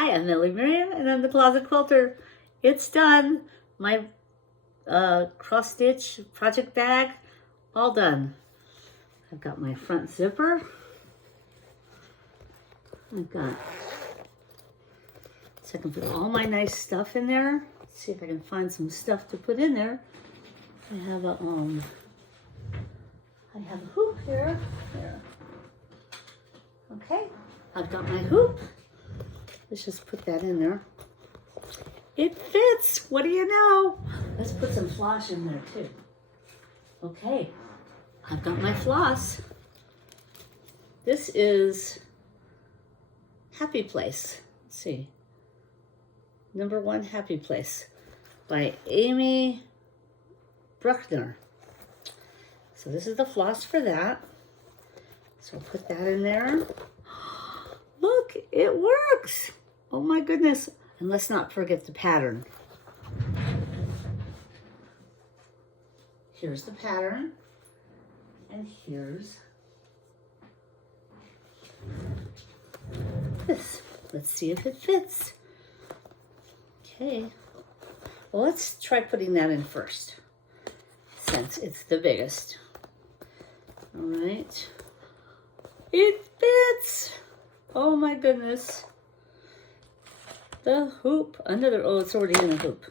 Hi, I'm Millie Miriam, and I'm the Closet Quilter. It's done. My cross stitch project bag, all done. I've got my front zipper. So I can put all my nice stuff in there. Let's see if I can find some stuff to put in there. I have a hoop here. Okay, I've got my hoop. Let's just put that in there. It fits. What do you know? Let's put some floss in there too. Okay, I've got my floss. This is Happy Place. Let's see. #1 Happy Place by Amy Bruckner. So this is the floss for that. So I'll put that in there. Look, it works. Oh my goodness. And let's not forget the pattern. Here's the pattern. And here's this. Let's see if it fits. Okay. Well, let's try putting that in first, since it's the biggest. All right. It fits. Oh my goodness. The hoop under the, oh, it's already in the hoop.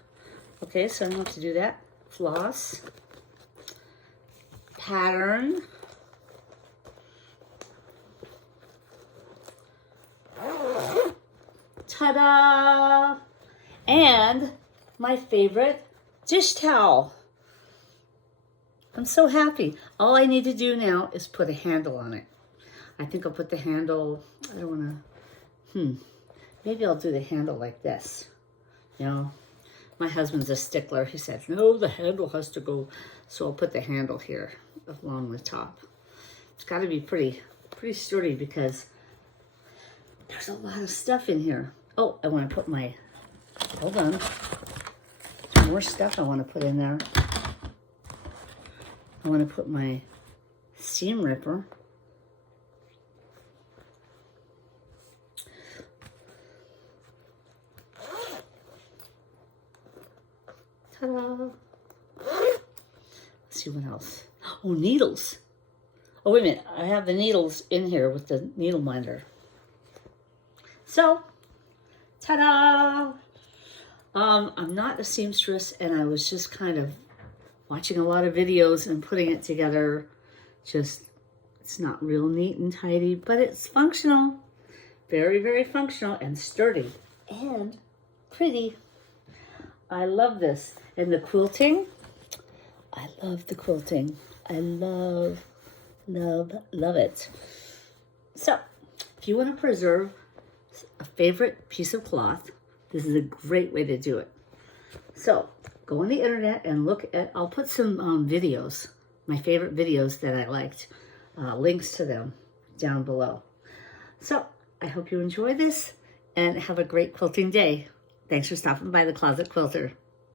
Okay, so I don't have to do that. Floss. Pattern. Ta-da! And my favorite dish towel. I'm so happy. All I need to do now is put a handle on it. I think I'll put the handle, I don't want to, maybe I'll do the handle like this. You know, my husband's a stickler. He said, no, the handle has to go. So I'll put the handle here along the top. It's got to be pretty sturdy because there's a lot of stuff in here. Oh, I want to put my, hold on. There's more stuff I want to put in there. I want to put my seam ripper. Ta-da! Let's see what else. Oh, needles. Oh, wait a minute. I have the needles in here with the needle minder. So, ta-da! I'm not a seamstress, and I was just kind of watching a lot of videos and putting it together. Just, it's not real neat and tidy, but it's functional. Very, very functional and sturdy and pretty. I love this. And the quilting, I love the quilting. I love, love, love it. So, if you want to preserve a favorite piece of cloth, this is a great way to do it. So, go on the internet and look at, I'll put some videos, my favorite videos that I liked, links to them down below. So, I hope you enjoy this and have a great quilting day. Thanks for stopping by the Closet Quilter.